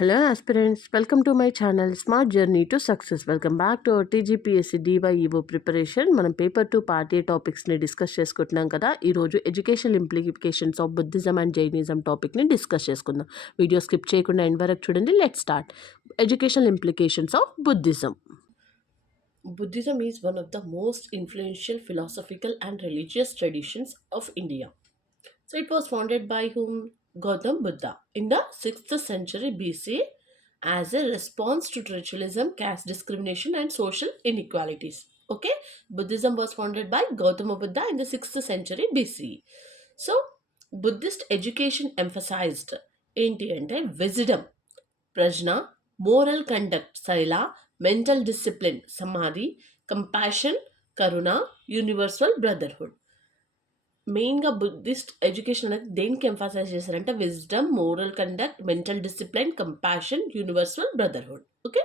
Hello aspirants, welcome to my channel Smart Journey to Success. Welcome back to our TGPSC DyEO preparation. మనం paper 2 part A టాపిక్స్ని discuss చేసుకుంటున్నాం కదా. ఈరోజు educational implications of Buddhism and Jainism టాపిక్ని discuss చేసుకుందాం. Video skip చేయకుండా end వరకు చూడండి. Let start. Educational implications of Buddhism. Buddhism is one of the most influential philosophical and religious traditions of India. So it was founded by whom? Gautama Buddha in the 6th century BC as a response to ritualism, caste discrimination, and social inequalities. Okay, Buddhism was founded by Gautama Buddha in the 6th century BC. So, Buddhist education emphasized ఏంటి అంటే wisdom, prajna, moral conduct, saila, mental discipline, samadhi, compassion, karuna, universal brotherhood. మెయిన్గా Buddhist education అనేది దేనికి emphasize చేశారంటే wisdom, moral conduct, mental discipline, compassion, universal brotherhood. Okay,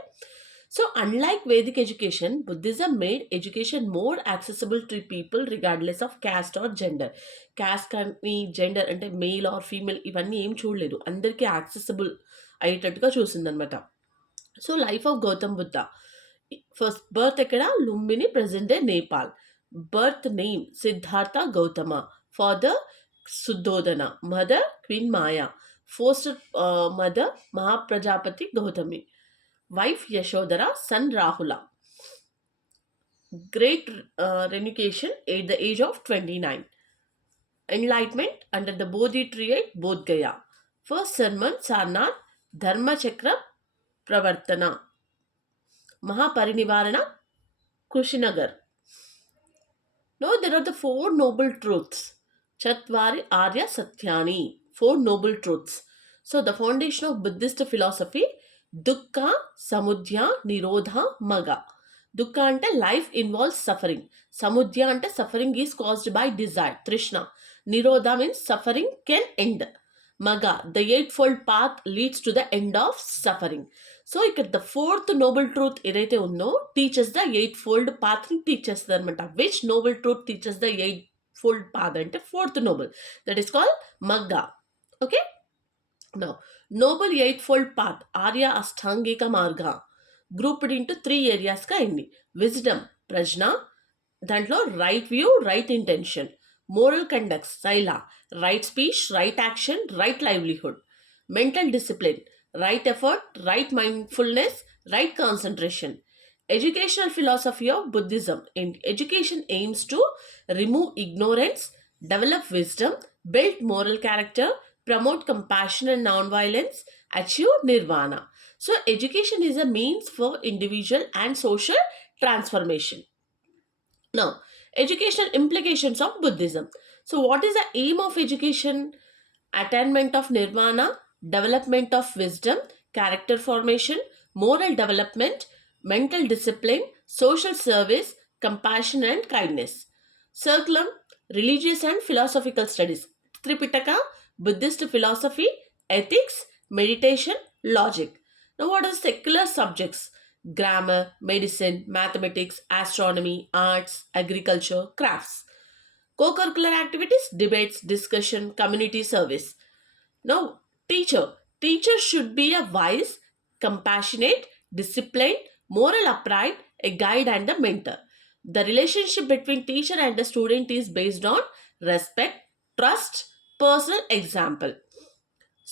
so unlike Vedic education, Buddhism made education more accessible to people regardless of caste or gender. Caste కానీ gender అంటే male or female ఇవన్నీ ఏం చూడలేదు, అందరికీ accessible అయ్యేటట్టుగా చూసిందనమాట. So life of Gautam Buddha. First birth ఎక్కడ? Lumbini, present day Nepal. Birth name Siddhartha Gautama. Father Suddhodana. Mother Queen Maya. Foster mother Mahaprajapati Gautami. Wife Yashodhara. Son Rahula. Great renunciation at the age of 29. Enlightenment under the Bodhi tree at Bodh Gaya. First sermon Sarnath Dharma Chakra Pravartana. Mahaparinivarana Kushinagar. Now there are the 4 noble truths. Chatvari Arya Satyani. 4 noble truths. So the foundation of Buddhist philosophy, Dukkha, Samudhya, Nirodha, Maga. Dukkha ante life involves suffering. Samudhya ante suffering is caused by desire, Trishna. Nirodha means suffering can end. Maga, the 8-fold path leads to the end of suffering. So ఇక్కడ the 4th noble truth ఏదైతే ఉందో teachers the 8-fold పాత్ని teach చేస్తుంది అనమాట. Which noble truth teachers the 8-fold path అంటే 4th noble, that is called magga. Okay, no noble 8-fold path Arya Ashtangika Marga grouped into 3 ఏరియాస్గా అయింది. Wisdom, prajna, దాంట్లో right view, right intention. Moral conduct, shila, right speech, right action, right livelihood. Mental discipline, right effort, right mindfulness, right concentration. Educational philosophy of Buddhism. In education aims to remove ignorance, develop wisdom, build moral character, promote compassion and non-violence, achieve nirvana. So education is a means for individual and social transformation. Now, educational implications of Buddhism. So what is the aim of education? Attainment of nirvana, development of wisdom, character formation, moral development, mental discipline, social service, compassion and kindness. Circulum, religious and philosophical studies. Tripitaka, Buddhist philosophy, ethics, meditation, logic. Now what are secular subjects? Grammar, medicine, mathematics, astronomy, arts, agriculture, crafts. Co-curricular activities, debates, discussion, community service. Now, Teacher should be a wise, compassionate, disciplined, moral upright, a guide and a mentor. The relationship between teacher and the student is based on respect, trust, personal example.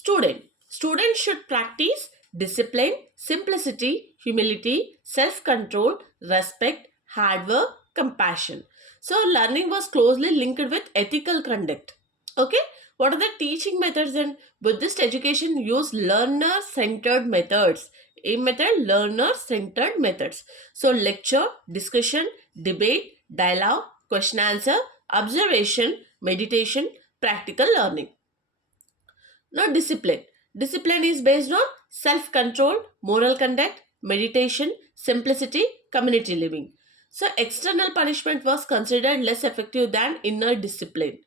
Student should practice discipline, simplicity, humility, self-control, respect, hard work, compassion. So learning was closely linked with ethical conduct. Okay, what are the teaching methods in Buddhist education? Use learner-centered methods. A method, learner-centered methods. So lecture, discussion, debate, dialogue, question answer, observation, meditation, practical learning. Now discipline. Discipline is based on self-control, moral conduct, meditation, simplicity, community living. So external punishment was considered less effective than inner discipline.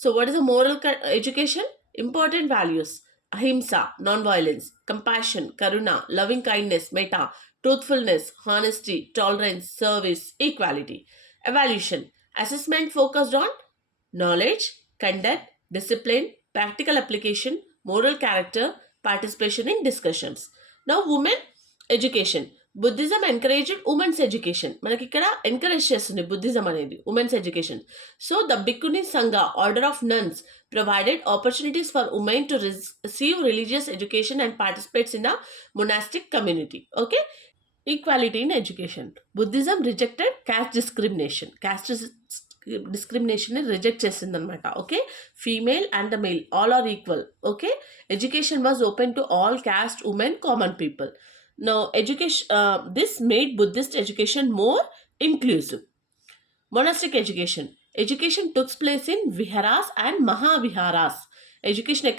So what is a moral education? Important values. Ahimsa, non-violence, compassion, karuna, loving kindness, metta, truthfulness, honesty, tolerance, service, equality. Evaluation. Assessment focused on knowledge, conduct, discipline, practical application, moral character, participation in discussions. Now, women education. Buddhism encouraged women's education. మనకి ఇక్కడ encourage చేస్తుంది Buddhism అనేది women's education. So, the Bhikkhuni Sangha, order of nuns, provided opportunities for women to receive religious education and participates in a monastic community. Okay? Equality in education. Buddhism rejected caste discrimination. Discrimination reject చేసింది అనమాట. Okay, female and the male all are equal. Okay, education was open to all caste, women, common people. Now, this made Buddhist education more inclusive. Monastic education. Education took place in viharas and mahaviharas. Education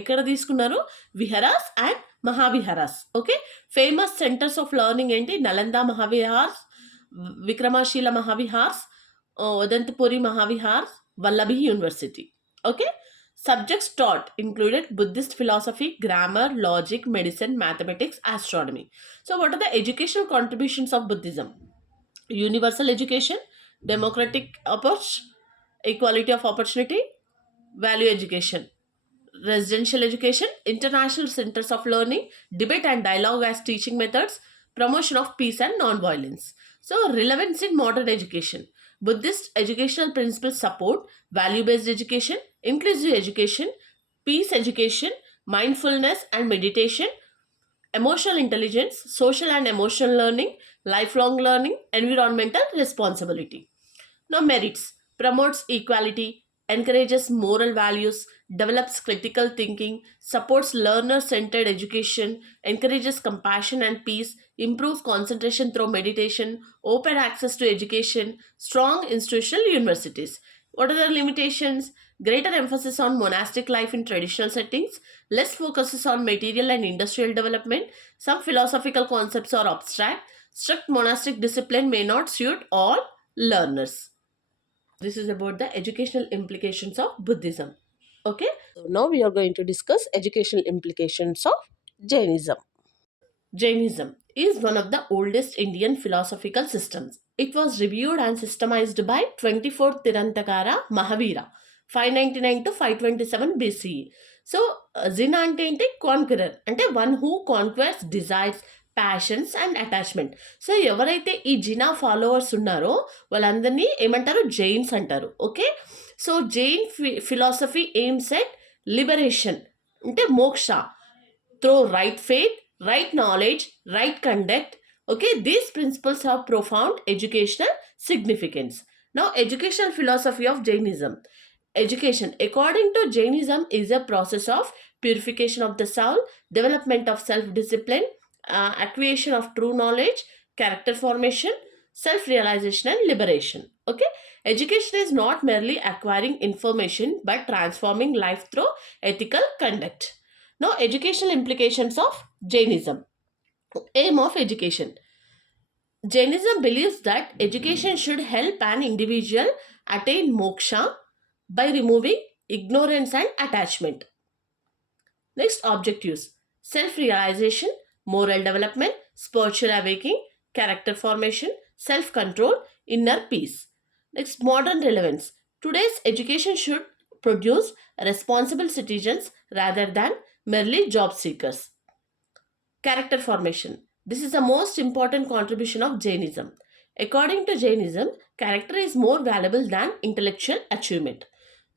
ఎక్కడ తీసుకున్నారు? Viharas and mahaviharas. Okay, famous centres of learning ఏంటి? Nalanda Mahavihars, Vikramashila Mahavihars, Odantapuri Mahavihar, Vallabhi University. Okay, subjects taught included Buddhist philosophy, grammar, logic, medicine, mathematics, astronomy. So, what are the educational contributions of Buddhism? Universal education, democratic approach, equality of opportunity, value education, residential education, international centers of learning, debate and dialogue as teaching methods, promotion of peace and non-violence. So, relevance in modern education. Buddhist educational principles support value-based education, inclusive education, peace education, mindfulness and meditation, emotional intelligence, social and emotional learning, lifelong learning, environmental responsibility. Now, merits: promotes equality, encourages moral values, develops critical thinking, supports learner-centered education, encourages compassion and peace, improves concentration through meditation, open access to education, strong institutional universities. What are the limitations? Greater emphasis on monastic life in traditional settings, less focuses on material and industrial development, some philosophical concepts are abstract, strict monastic discipline may not suit all learners. This is about the educational implications of Buddhism. Okay, so now we are going to discuss educational implications of Jainism. Jainism is one of the oldest Indian philosophical systems. It was reviewed and systemized by 24th Tirantakara Mahavira, 599 to 527 BCE. So, Zina అంటే conqueror, అంటే one who conquers desires, passions and attachment. So ఎవరైతే ఈ Jina followers ఉన్నారో వాళ్ళందరినీ ఏమంటారు? జైన్స్ అంటారు. Okay, so Jain philosophy aims at liberation, అంటే moksha, through right faith, right knowledge, right conduct. Okay, these principles have profound educational significance. Now, educational philosophy of Jainism. Education, according to Jainism, is a process of purification of the soul, development of self-discipline, acquisition of true knowledge, character formation, self-realization and liberation. Okay, education is not merely acquiring information but transforming life through ethical conduct. Now, educational implications of Jainism. Aim of education. Jainism believes that education should help an individual attain moksha by removing ignorance and attachment. Next, objectives: self-realization, moral development, spiritual awakening, character formation, self-control, inner peace. Next, modern relevance. Today's education should produce responsible citizens rather than merely job seekers. Character formation. This is the most important contribution of Jainism. According to Jainism, character is more valuable than intellectual achievement.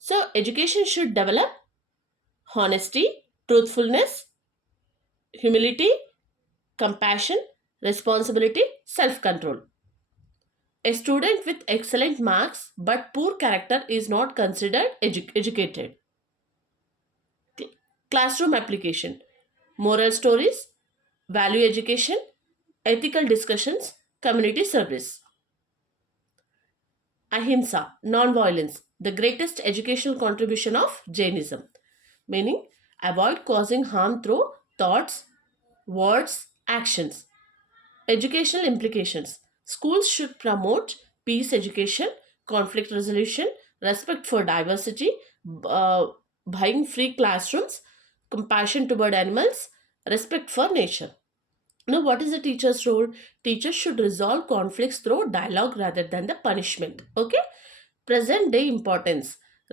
So, education should develop honesty, truthfulness, humility, compassion, responsibility, self-control. A student with excellent marks but poor character is not considered educated. Classroom application. Moral stories, value education, ethical discussions, community service. Ahimsa, non-violence, the greatest educational contribution of Jainism. Meaning, avoid causing harm through thoughts, words, actions. Educational implications. Schools should promote peace education, conflict resolution, respect for diversity, buying free classrooms, compassion toward animals, respect for nature. Now, what is the teacher's role? Teachers should resolve conflicts through dialogue rather than the punishment. Okay? Present day importance.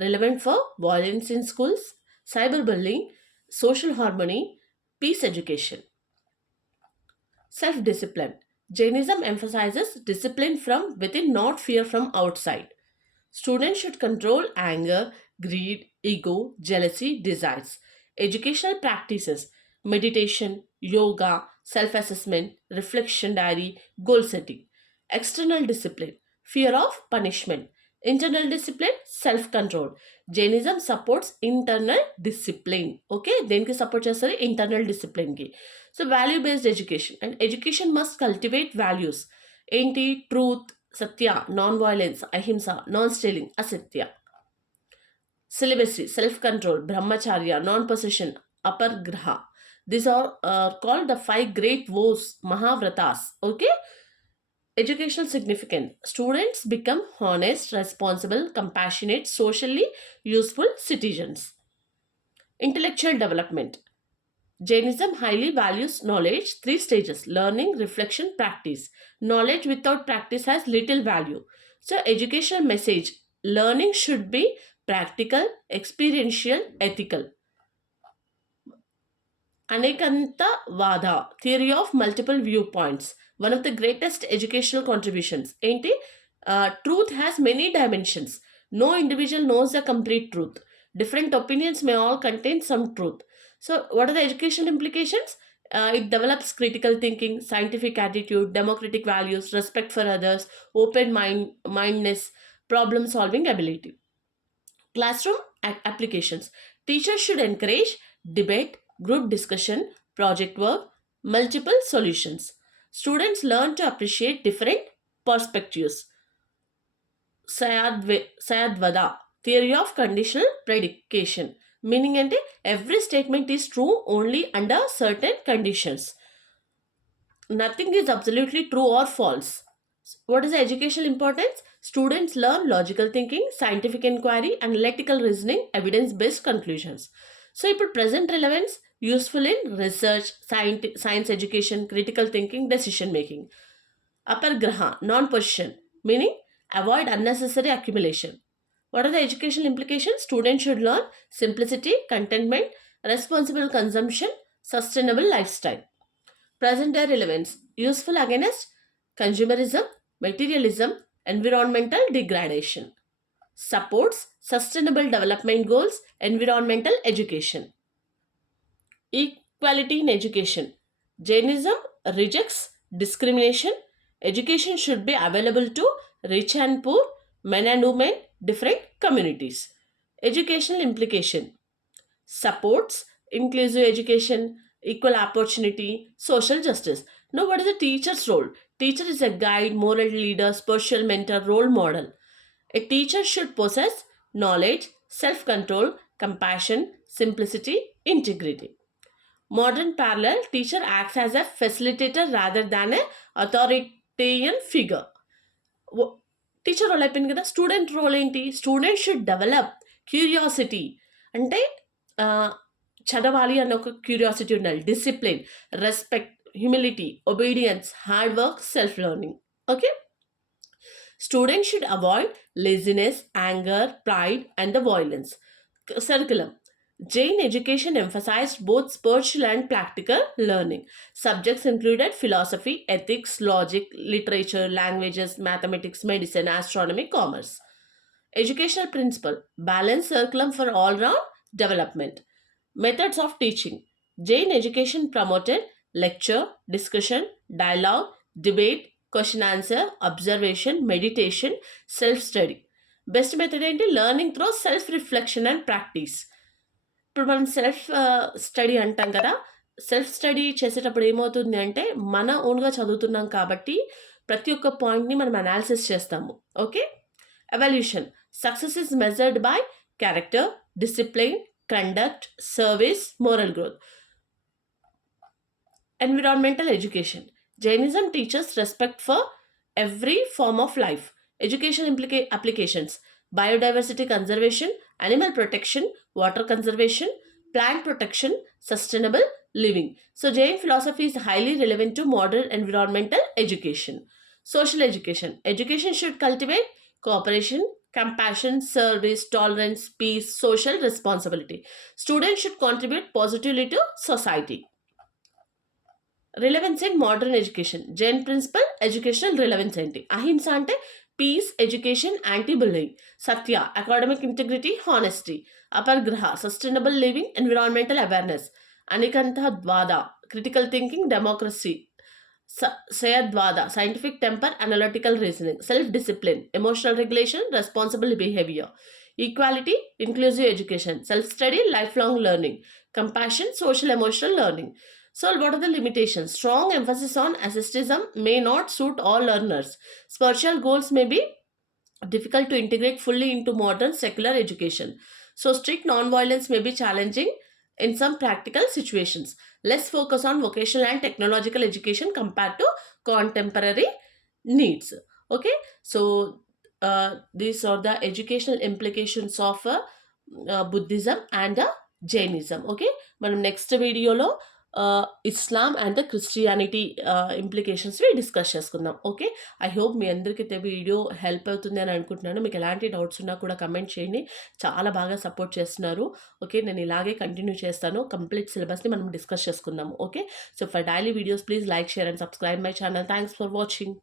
Relevant for violence in schools, cyberbullying, social harmony, peace education. Self-discipline. Jainism emphasizes discipline from within, not fear from outside. Students should control anger, greed, ego, jealousy, desires. Educational practices: meditation, yoga, self assessment, reflection diary, goal setting. External discipline: fear of punishment. Internal discipline: self control. Jainism supports internal discipline. Okay, దేనికి support చేస్తారు? Internal డిసిప్లిన్కి. So value based education, and education must cultivate values. ఏంటి? Truth, satya, non violence, ahimsa, non stealing, asatya. Celibacy, self control, brahmacharya, non possession, apargraha. These are called the 5 great vows, Mahavratas. Okay? Educational significance: students become honest, responsible, compassionate, socially useful citizens. Intellectual development: Jainism highly values knowledge, 3 stages: learning, reflection, practice. Knowledge without practice has little value. So, educational message: learning should be practical, experiential, ethical. Anekanta Vada, theory of multiple viewpoints. One of the greatest educational contributions. Ain't it? Truth has many dimensions. No individual knows the complete truth. Different opinions may all contain some truth. So, what are the educational implications? It develops critical thinking, scientific attitude, democratic values, respect for others, mindedness, problem solving ability. Classroom applications: teachers should encourage debate, group discussion, project work, multiple solutions. Students learn to appreciate different perspectives. Sayadvada, theory of conditional predication. Meaning ante every statement is true only under certain conditions. Nothing is absolutely true or false. What is the educational importance? Students learn logical thinking, scientific inquiry, analytical reasoning, evidence-based conclusions. So, ఇప్పుడు present relevance, useful in research, science education, critical thinking, decision making. Apargraha, non-possession, meaning avoid unnecessary accumulation. What are the educational implications? Students should learn simplicity, contentment, responsible consumption, sustainable lifestyle. Present day relevance, useful against consumerism, materialism, environmental degradation. Supports sustainable development goals, environmental education. Equality in education. Jainism rejects discrimination. Education should be available to rich and poor, men and women, different communities. Educational implication: supports inclusive education, equal opportunity, social justice. Now, what is the teacher's role? Teacher is a guide, moral leader, spiritual mentor, role model. A teacher should possess knowledge, self-control, compassion, simplicity, integrity. Modern parallel: teacher acts as a facilitator rather than a authoritarian figure. Teacher role అయిపోయింది కదా. Student role ఏంటి? Student should develop curiosity, అంటే చదవాలి అన్న ఒక curiosity ఉండాలి. Discipline, respect, humility, obedience, hard work, self learning. Okay. Students should avoid laziness, anger, pride, and the violence. Curriculum: Jain education emphasized both spiritual and practical learning. Subjects included philosophy, ethics, logic, literature, languages, mathematics, medicine, astronomy, commerce. Educational principle: balanced curriculum for all-round development. Methods of teaching: Jain education promoted lecture, discussion, dialogue, debate, question answer, observation, meditation, self-study. Best method ఏంటి? learning through self-reflection and practice. ఇప్పుడు మనం self study అంటాం కదా. Self study చేసేటప్పుడు ఏమవుతుంది అంటే మన ఓన్గా చదువుతున్నాం కాబట్టి ప్రతి ఒక్క పాయింట్ని మనం అనాలిసిస్ చేస్తాము. Okay. Evolution: success is measured by character, discipline, conduct, service, moral growth. Environmental education: Jainism teaches respect for every form of life. Education applications: biodiversity conservation, animal protection, water conservation, plant protection, sustainable living. So, Jain philosophy is highly relevant to modern environmental education. Social education: education should cultivate cooperation, compassion, service, tolerance, peace, social responsibility. Students should contribute positively to society. Relevance in modern education. Jain principle educational relevance ఏంటి? అహింస అంటే peace, education, anti bullying. Satya academic integrity, honesty. Aparigraha sustainable living, environmental awareness. Anekantavada critical thinking, democracy. Sayadvada, scientific temper, analytical reasoning. Self-discipline, emotional regulation, responsible behavior. Equality, inclusive education. Self-study, lifelong learning. Compassion, social emotional learning. So what are the limitations? Strong emphasis on asceticism may not suit all learners. Spiritual goals may be difficult to integrate fully into modern secular education. So strict non-violence may be challenging in some practical situations. Less focus on vocational and technological education compared to contemporary needs. Okay, so these are the educational implications of Buddhism and Jainism. Okay, మనం next వీడియోలో ఇస్లాం and the Christianity implications discuss చేసుకుందాం. Okay, I hope మీ అందరికీ video help అవుతుంది అని అనుకుంటున్నాను. మీకు ఎలాంటి doubts ఉన్నా కూడా కమెంట్ చేయండి. చాలా బాగా సపోర్ట్ చేస్తున్నారు. ఓకే, నేను ఇలాగే కంటిన్యూ చేస్తాను. కంప్లీట్ సిలబస్ని మనం డిస్కస్ చేసుకుందాము. Okay, so for daily videos please like, share and subscribe my channel. Thanks for watching.